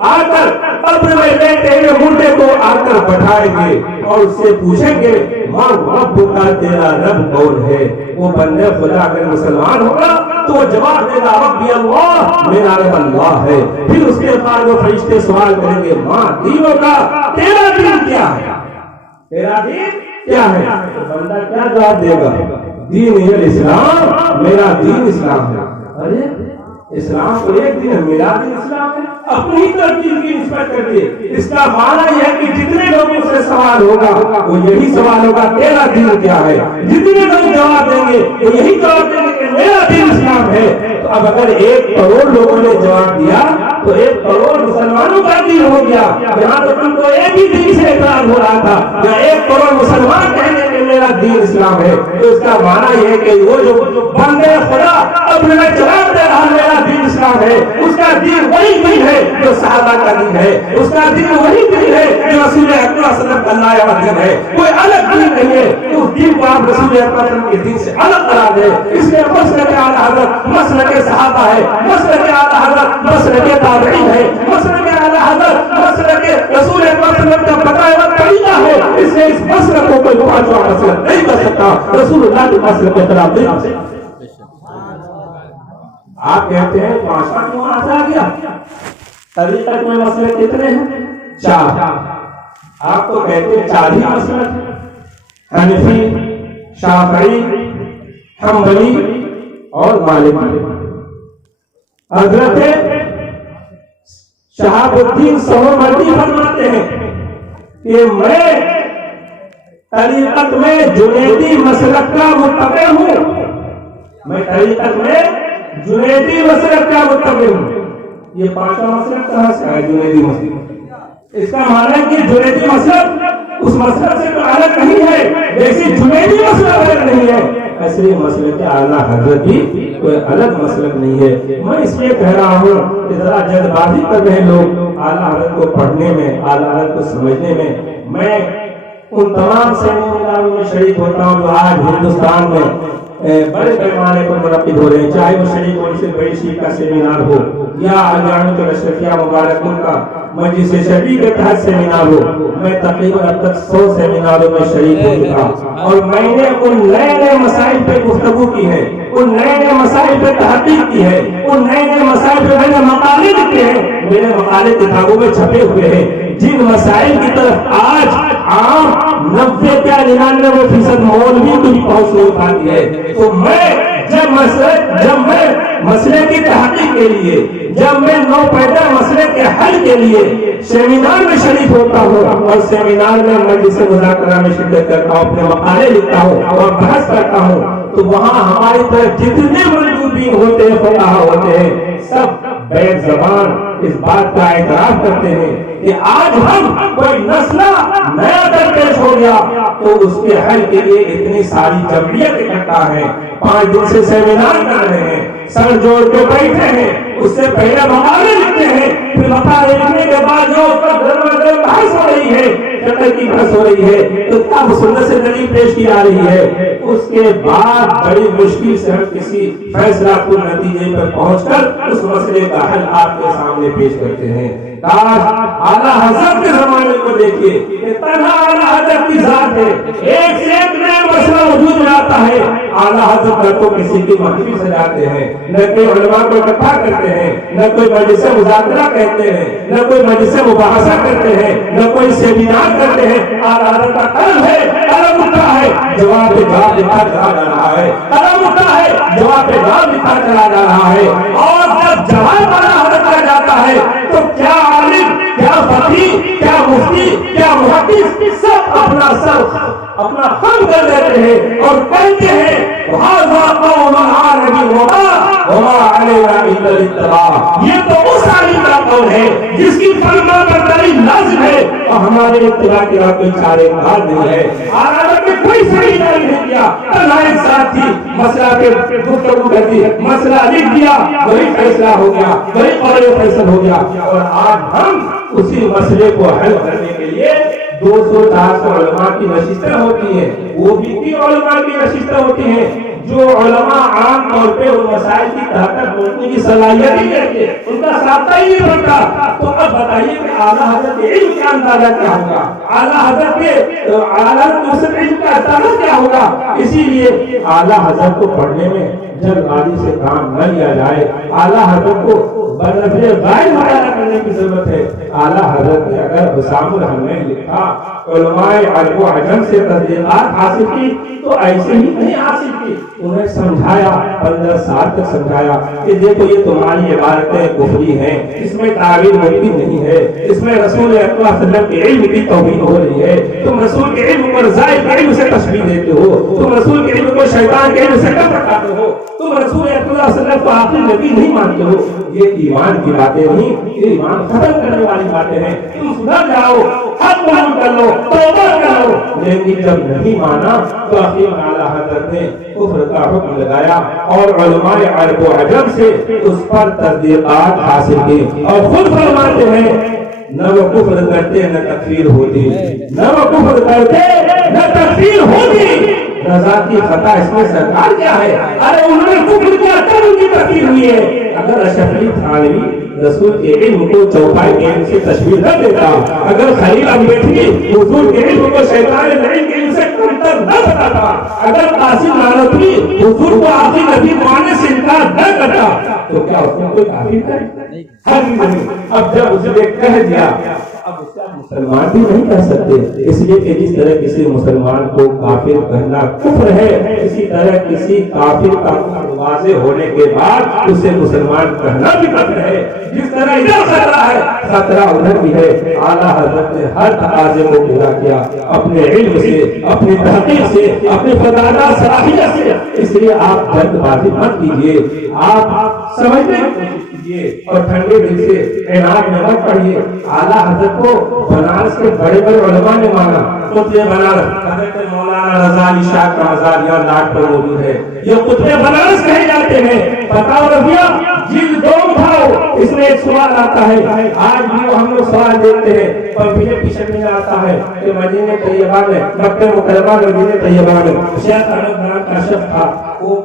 آ کر قبر میں لیٹے ہوئے مردے کو آ کر بٹھائیں گے اور اس سے پوچھیں گے من رب کا، تیرا رب کون ہے؟ وہ بندے خدا اگر مسلمان ہوگا تو وہ جواب دے گا ربی اللہ، میرا رب اللہ ہے۔ پھر اس کے بعد وہ فرشتے سوال کریں گے ماں دینوں کا، تیرا دین کیا ہے؟ تیرا دین کیا ہے؟ تو بندہ کیا جواب دے گا؟ دین ہے اسلام، میرا دین اسلام ہے۔ ارے اسلام کو ایک دن ہے، میرا دین اسلام ہے، اپنی ترتیب کی نسبت کر کے۔ اس کا معنی یہ ہے کہ جتنے لوگوں سے سوال ہوگا وہ یہی سوال ہوگا تیرا دین کیا ہے؟ جتنے لوگ جواب دیں گے وہ یہی جواب دیں گے کہ میرا دین اسلام ہے۔ تو اب اگر 1 کروڑ لوگوں نے جواب دیا تو 1 کروڑ مسلمانوں کا دین ہو گیا۔ یہاں تو ان کو ایک ہی دین سے اعتراض ہو رہا تھا، یا 1 کروڑ مسلمان کہیں گے کہ میرا دین اسلام ہے، تو اس کا معنی یہ ہے کہ وہ جو بندے خدا اپنے جواب دے رہا میرا دین اسلام ہے، اس کا دین وہی دین ہے جو صحابہ کا دین ہے، اس کا دین وہی دین ہے جو رسول اکرم صلی اللہ علیہ وسلم کا لایا ہوا دین ہے، کوئی الگ دین نہیں ہے۔ اس دین کو آپ رسول اکرم صلی اللہ علیہ وسلم کے دین سے الگ قرار دیں۔ اس لیے مسلک اعلیٰ حضرت مسلک صحابہ ہے، مسلک اعلیٰ حضرت مسلک تابعین ہے، مسلک اعلیٰ حضرت مسلک رسول اکرم صلی اللہ علیہ وسلم کا بتایا ہوا طریقہ ہے۔ اس لیے اس مسلک کو کوئی پانچواں مسلک نہیں کر سکتا، رسول اللہ کے مسلک کے خلاف نہیں کر سکتا۔ آپ کہتے ہیں 5واں کیوں آ گیا؟ طریقت میں مسلک کتنے ہیں؟ 4۔ آپ تو کہتے ہیں 4 ہی مسلک، حنفی، شافعی، حنبلی اور مالکی۔ حضرت شہاب الدین سہروردی فرماتے ہیں کہ میں طریقت میں جنیدی مسلک کا متبع ہوں، میں طریقت میں جنیدی مسلک کا متبع ہوں۔ یہ 5واں مسلک کہاں سے ہے؟ جنیدی مسلک۔ اس کا معنی ہے کہ جنیدی مسلک اس مسلک سے تو الگ نہیں ہے، جیسے جنیدی مسلک الگ نہیں ہے ایسے ہی مسلک اعلیٰ حضرت بھی کوئی الگ مسلک نہیں ہے۔ میں اس لیے کہہ رہا ہوں کہ ذرا جلد بازی کر رہے لوگ اعلیٰ حضرت کو پڑھنے میں، اعلیٰ حضرت کو سمجھنے میں۔ میں ان تمام سیمیناروں میں شریک ہوتا ہوں جو آج ہندوستان میں بڑے پیمانے پر منعقد ہو رہے ہیں، چاہے وہ شریف سے بڑی شیخ کا سیمینار ہو یا الجامعۃ الاشرفیہ مبارک ان کا مجلس شفیع کے تحت سیمینار ہو۔ میں تقریباً اب تک 100 سیمیناروں میں شریک ہو چکا اور میں نے ان نئے مسائل پہ گفتگو کی ہے، ان نئے مسائل پہ تحقیق کی ہے، ان نئے مسائل پہ میں نے مقالے لکھے ہیں، میرے مقالے کتابوں میں چھپے ہوئے ہیں۔ جن مسائل کی طرف آج عام 90 یا 99% مولوی کو بھی پہنچ نہیں پاتی ہے، تو میں جب میں مسئلے کی تحقیق کے لیے، جب میں نو پیدا مسئلے کے حل کے لیے سیمینار میں شریک ہوتا ہوں اور سیمینار میں مجلس مذاکرہ میں شرکت کرتا ہوں، اپنے مقالے لکھتا ہوں اور بحث کرتا ہوں، تو وہاں ہماری طرف جتنے مندوبین ہوتے ہیں، فقہا ہوتے ہیں، سب بیک زبان اس بات کا اعتراف کرتے ہیں کہ آج ہم کوئی مسئلہ نیا درپیش ہو گیا تو اس کے حل کے لیے اتنی ساری جمعیت اکٹھا ہے، 5 دن سے سیمینار کر رہے ہیں، سر جوڑ کے بیٹھے ہیں، اس سے پہلے مقالے لکھتے ہیں، پھر مقالے لکھنے کے بعد جو بحث ہو رہی ہے، فقہ کی بحث ہو رہی ہے، تو کتاب سنت سے دلیل پیش کی جا رہی ہے، اس کے بعد بڑی مشکل سے ہم کسی فیصلہ کو نتیجے پر پہنچ کر اس مسئلے کا حل آپ کے سامنے پیش کرتے ہیں۔ کاش اعلیٰ حضرت کے زمانے کو دیکھیے کہ تنہا اعلیٰ حضرت کی ذات ہے، ایک سے ایک نیا مسئلہ وجود میں آتا ہے، اعلیٰ حضرت نہ تو کسی کی محفل سجاتے ہیں، نہ کوئی علماء کو اکٹھا کرتے ہیں، نہ کوئی مجلس مذاکرہ کہتے ہیں، نہ کوئی مجلس مباحثہ کرتے ہیں، نہ کوئی سیمینار کرتے ہیں، اعلیٰ حضرت کا قلم ہے، قلم اٹھا ہے، جواب پہ جواب لکھا چلا جا رہا ہے، قلم اٹھا ہے، جواب پہ جواب لکھا چلا جا رہا ہے، اور جب جواب اعلیٰ حضرت کا جاتا ہے تو کیا عالم، کیا فقیہ، کیا مفتی، کیا محدث سب اپنا خم کر دیتے ہیں اور کہتے ہیں ھذا قول عالم وما علینا الا الاتباع، یہ تو اس عالم کا قول ہے جس کی فرما برداری لازم ہے اور ہمارے اتباع کے بعد کوئی چارے کار نہیں ہے۔ عالم نے کوئی صحیح نہیں کیا، تنہائی ساتھ تھی، مسئلہ پہ گفتگو کرتی، مسئلہ لکھ دیا، وہی فیصلہ ہو گیا، وہی قول فیصل ہو گیا، اور آج ہم اسی مسئلے کو حل کرنے کے لیے 200-400 علماء کی نشستیں ہوتی ہیں، وہ بھی 3 علماء کی نشستیں ہوتی ہیں، جو علماء عام طور پہ ان مسائل کی تحت پہنچنے کی صلاحیت ہی کرتے ہیں، ان کا سابقہ ہی نہیں بنتا۔ تو اب بتائیے کہ اعلیٰ حضرت کے علم کا اندازہ کیا ہوگا، اعلیٰ حضرت کے علم کا اندازہ کیا ہوگا۔ اسی لیے اعلیٰ حضرت کو پڑھنے میں جلد بازی سے کام نہ لیا جائے، اعلیٰ حضرت کو بنفع غائب مطالعہ کرنے کی ضرورت ہے۔ اعلیٰ حضرت نے اگر حسام الحمد نے لکھا، علماء عرب و عجم سے تصدیقات حاصل کی تو ایسے ہی نہیں حاصل کی، انہیں سمجھایا، 15 سال تک سمجھایا کہ دیکھو یہ تمہاری عبارتیں کفری ہیں، اس میں تعویل ممکن نہیں ہے، اس میں رسول اکرم صلی اللہ علیہ وسلم کے علم کی توہین ہو رہی ہے، تم رسول کے علم کو زائد کے علم سے تشبیہ دیتے ہو، تم رسول کے علم کو شیطان کے علم سے کم رکھاتے ہو، تم رسول اکرم صلی اللہ علیہ وسلم کو آخری نبی نہیں مانتے ہو، یہ ایمان کی باتیں نہیں، یہ ایمان ختم کرنے والی باتیں ہیں، تم سدھر جاؤ، حق قبول کر لو، توبہ کر لو۔ لیکن جب نہیں مانا تو اخیراً اعلیٰ حضرت نے کفر کا حکم لگایا اور علماء عرب و عجم سے اس پر تصدیقات حاصل کی، اور خود فرماتے ہیں نہ وہ کفر کرتے نہ تکفیر ہوتی، نہ وہ کفر کرتے نہ تکفیر ہوتی۔ رضا کی خطا اس میں سرکار کیا ہے؟ ارے انہوں نے کفر کیا تب ان کی تکفیر ہوئی ہے۔ اگر اشرف علی تھانوی رسول کے علم کو چوپائے کے علم سے تشبیہ نہ دیتا، اگر خلیل امبیڈکر حضور کے علم کو شیطان لعین کے علم سے کمتر نہ بتاتا، اگر قاسم نانوتوی حضور کو آخری نبی ماننے سے انکار نہ کرتا تو کیا اس میں کوئی کافر ہے؟ ہرگز نہیں۔ اب جب اس نے کہہ دیا اب اس کا مسلمان بھی نہیں کہہ سکتے، اس لیے کہ جس طرح کسی مسلمان کو کافر کہنا کفر ہے، اسی طرح کسی کافر کا واضح ہونے کے بعد اسے مسلمان کہنا بھی کفر ہے۔ جس طرح ادھر خطرہ ہے خطرہ ادھر بھی ہے۔ اعلیٰ حضرت نے ہر تقاضے کو پورا کیا اپنے علم سے، اپنی تحقیق سے، اپنی فضائلہ صلاحیت سے۔ اس لیے آپ جلد بازی مت کیجیے، آپ سمجھنے کی کوشش کیجیے اور ٹھنڈے دل سے عنایت میں مت پڑھیے۔ اعلیٰ حضرت کو بنارس کے بڑے بڑے علماء نے مانا، قطب بنارس حضرت مولانا رضا علی شاہ کا مزار یہاں لاٹ پر موجود ہے، یہ قطب بنارس کہے جاتے ہیں۔ فتاوی رضیہ جلد 2 اٹھاؤ، اس میں ایک سوال آتا ہے، آج بھی ہم لوگ سوال دیکھتے ہیں اور پھر کی شکل میں آتا ہے کہ مدینہ طیبہ میں، مکہ مکرمہ مدینہ طیبہ میں شیخ احمد نام کا شخص تھا، وہ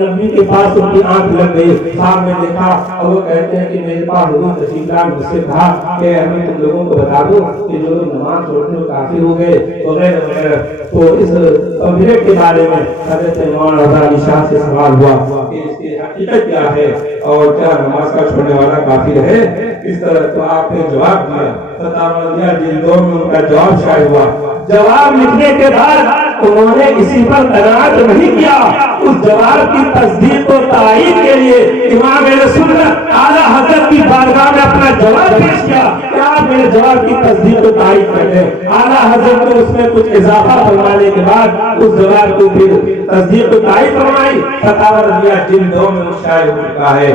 نبی کے پاس ان کی آنکھ لگ گئی، خواب میں دیکھا اور وہ کہتے ہیں کہ میرے پاس حضور تشریف لائے، مجھ سے کہا کہ ہمیں تم لوگوں کو بتا دو کہ جو لوگ نماز چھوڑتے وہ کافر ہو گئے وغیرہ وغیرہ۔ تو اس تبلیغ کے بارے میں حضرت مولانا رضا علی شاہ سے سوال ہوا کہ اس کی حقیقت کیا ہے اور کیا نماز کا چھوڑنے والا کافر ہے؟ اس طرح تو آپ نے جواب دیا، فتاوی رضیہ جلد 2 میں ان کا جواب شائع ہوا۔ جواب لکھنے کے بعد انہوں نے اسی پر قناعت نہیں کیا، اس جواب کی تصدیق و تائید کے لیے امام اہل سنت اعلیٰ حضرت کی بارگاہ میں اپنا جواب پیش کیا کہ آپ میرے جواب کی تصدیق و تائید کر دیں۔ اعلیٰ حضرت نے اس میں کچھ اضافہ فرمانے کے بعد اس جواب کو پھر تصدیق و تائید فرمائی۔ فتاوی رضیہ جلد 2 میں شائع ہو چکا ہے۔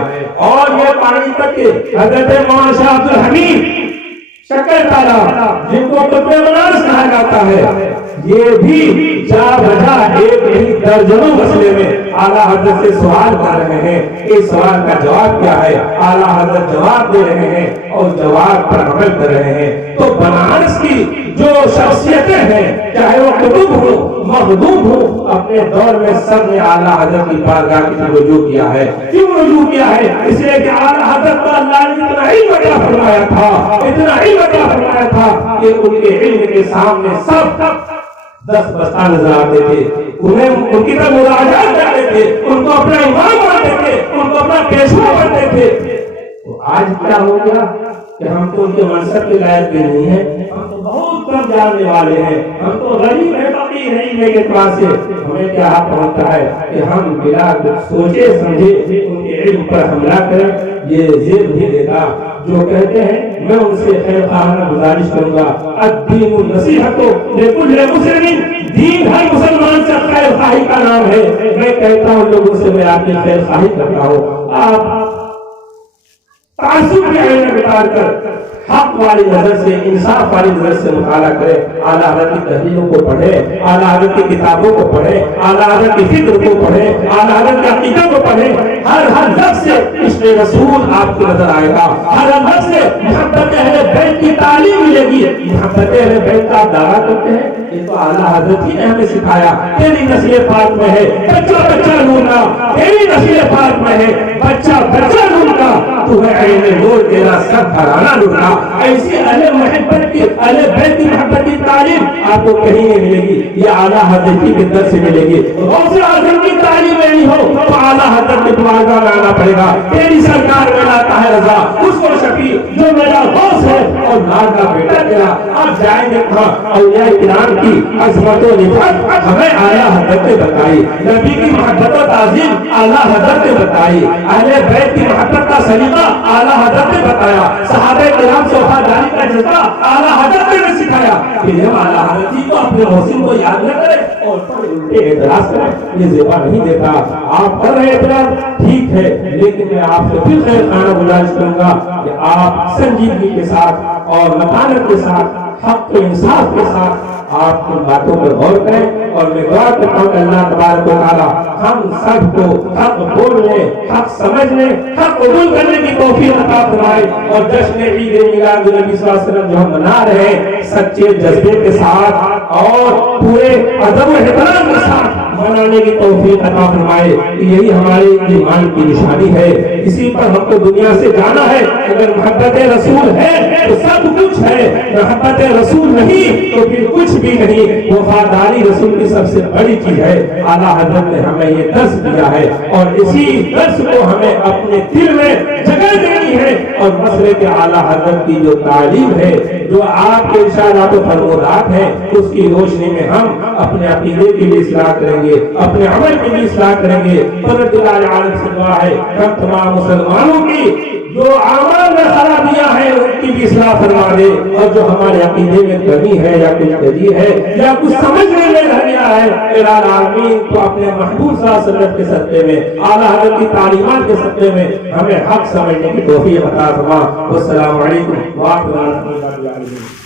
اور یہ پانی تک کہ حضرت مولانا شاہ عبد الحمید شکر تارا جن کو قطب بنارس کہا جاتا ہے، یہ بھی جا بجا ایک نہیں درجنوں مسئلے میں اعلیٰ حضرت سے سوال کر رہے ہیں۔ اس سوال کا جواب کیا ہے؟ اعلیٰ حضرت جواب دے رہے ہیں اور جواب پر عمل کر رہے ہیں۔ تو بنارس کی جو شخصیتیں ہیں، چاہے وہ قطب ہو مخدوم ہو، اپنے دور میں سب نے اعلیٰ حضرت کی بارگاہ کی رجوع کیا ہے۔ کیوں رجوع کیا ہے؟ اس لیے کہ اعلیٰ حضرت کو اللہ نے اتنا علم عطا فرمایا تھا، اتنا علم عطا فرمایا تھا کہ ان کے علم کے سامنے سب دس بستہ نظر آتے تھے، انہیں ان کی طرف مراجعت کرتے تھے، ان کو اپنا امام مانتے تھے، ان کو اپنا پیشوا مانتے تھے۔ تو آج کیا ہو گیا کہ ہم تو ان کے منصب کے لائق بھی نہیں ہیں، ہم تو بہت کم جاننے والے ہیں، ہم تو غریب ہیں، فقیر ہیں، علم کے اعتبار سے ہمیں کیا حق پہنچتا ہے کہ ہم بلا سوچے سمجھے ان کے علم پر حملہ کریں۔ یہ زیر نہیں دیتا۔ جو کہتے ہیں میں ان سے خیر خواہانہ گزارش کروں گا، الدین النصیحۃ لکل مسلم، دین ہر مسلمان سے خیر خواہی کا نام ہے۔ میں کہتا ہوں لوگوں سے میں آپ کی خیر خواہی کرتا ہوں، آپ تعصب کے علم بتار کر حق والی نظر سے، انصاف والی نظر سے مطالعہ کریں، اعلیٰ حضرت کی تحریروں کو پڑھیں، اعلیٰ حضرت کی کتابوں کو پڑھیں، اعلیٰ حضرت کی فکر کو پڑھیں، اعلیٰ حضرت کی عقیدہ کو پڑھیں۔ ہر لفظ سے عشق رسول آپ کو نظر آئے گا، ہر لفظ سے محبت اہل بیت کی تعلیم ملے گی۔ محبت اہل بیت کا آپ دعویٰ کرتے ہیں، یہ تو اعلیٰ حضرت ہی نے ہمیں سکھایا۔ تیری نسل پاک میں ہے بچہ بچہ نور کا، تیری نسل پاک میں ہے بچہ بچہ نور کا، تو ہے عین نور، تیرا سب گھرانہ نور کا۔ ایسی اہل محبت کی، اہل بیت کی محبت کی تعلیم آپ کو کہیں نہیں ملے گی، یہ اعلیٰ حضرت کی در سے ملے گی۔ غوث اعظم کی تعلیم نہیں ہو تو اعلیٰ حضرت کی بارگاہ میں آنا پڑے گا۔ تیری سرکار میں لاتا ہے رضا اس کو شفیع جو میرا غوث ہے اور نار کا بیٹا تیرا۔ اب جائیں گے کہاں؟ اولیاء کرام کی عظمت و نفاق ہمیں اعلیٰ حضرت نے بتائی، نبی کی محبت و تعظیم اعلیٰ حضرت نے بتائی، اہل بیت کی محبت کا سلیقہ اعلیٰ حضرت نے بتایا، صحابہ کرام سے وفاداری کا جذبہ اعلیٰ حضرت نے سکھایا۔ پھر ہم اعلیٰ حضرت جی کو اپنے محسن کو یاد نہ کریں اور الٹے اعتراض کریں، یہ زیبا نہیں دیتا۔ آپ کر رہے اعتراض ٹھیک ہے، لیکن میں آپ سے پھر خیر خانہ گزارش کروں گا کہ آپ سنجیدگی کے ساتھ اور متانت کے ساتھ، حق و انصاف کے ساتھ آپ ان باتوں پر غور کریں۔ اور میں دعا کرتا ہوں کہ اللہ تبارک و تعالی ہم سب کو حق بولنے، حق سمجھنے، حق قبول کرنے کی توفیق عطا فرمائے، اور جشن عید میلاد النبی صلی اللہ علیہ وسلم جو ہم منا رہے ہیں سچے جذبے کے ساتھ اور پورے ادب و احترام کے ساتھ منانے کی توفیق عطا فرمائے۔ یہی ہمارے ایمان کی نشانی ہے، اسی پر ہم کو دنیا سے جانا ہے۔ اگر محبت رسول ہے تو سب کچھ ہے، محبت رسول نہیں تو پھر کچھ بھی نہیں۔ وفاداری رسول کی سب سے بڑی چیز ہے۔ اعلیٰ حضرت نے ہمیں یہ درس دیا ہے اور اسی درس کو ہمیں اپنے دل میں جگہ دینی ہے، اور مسئلے کے اعلیٰ حضرت کی جو تعلیم ہے، جو آپ کے ارشادات و فرمودات ہیں، اس کی روشنی میں ہم اپنے عقیدے کی بھی اصلاح کریں گے، اپنے عمل کی بھی اصلاح کریں گے۔ قدرت العالم سے دعا ہے ہم تمام مسلمانوں کی جو اعمال میں خرابیاں ہیں ان کی بھی اصلاح فرما دے، اور جو ہمارے عقیدے میں کمی ہے یا کچھ کجی ہے یا کچھ سمجھنے میں رہ گیا ہے، الہ العالمین تو اپنے محبوب صلی اللہ علیہ وسلم کے صدقے میں، اعلیٰ حضرت کی تعلیمات کے صدقے میں ہمیں حق سمجھنے کی توفیق عطا فرما۔ والسلام علیکم ورحمۃ اللہ وبرکاتہ۔